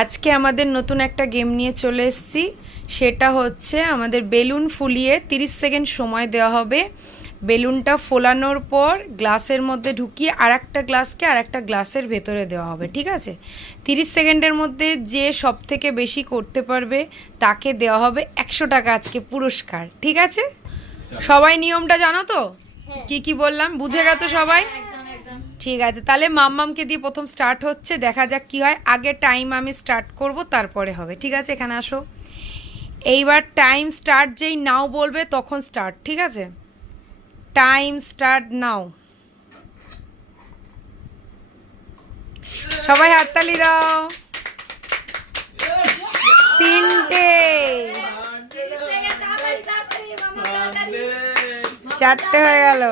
আজকে আমাদের নতুন একটা গেম নিয়ে চলে এসেছি। সেটা হচ্ছে আমাদের বেলুন ফুলিয়ে 30 সেকেন্ড সময় দেওয়া হবে। বেলুনটা ফোলানোর পর গ্লাসের মধ্যে ঢুকিয়ে আরেকটা গ্লাসকে আরেকটা গ্লাসের ভেতরে দেওয়া হবে, ঠিক আছে? 30 সেকেন্ডের মধ্যে যে সব থেকে বেশি করতে পারবে তাকে দেওয়া হবে 100 টাকা আজকে পুরস্কার, ঠিক আছে? সবাই নিয়মটা জানো তো? কি কি বললাম বুঝে গেছো সবাই? ঠিক আছে, তাহলে মাম্মামকে দিয়ে প্রথম স্টার্ট হচ্ছে, দেখা যাক কি হয়। আগে টাইম আমি স্টার্ট করব, তারপরে হবে, ঠিক আছে? এখানে আসো। এইবার টাইম স্টার্ট যেই নাও বলবে তখন স্টার্ট, ঠিক আছে? Time start now. সবাই হাততালি দাও। 3টে, 4টে হয়ে গেল।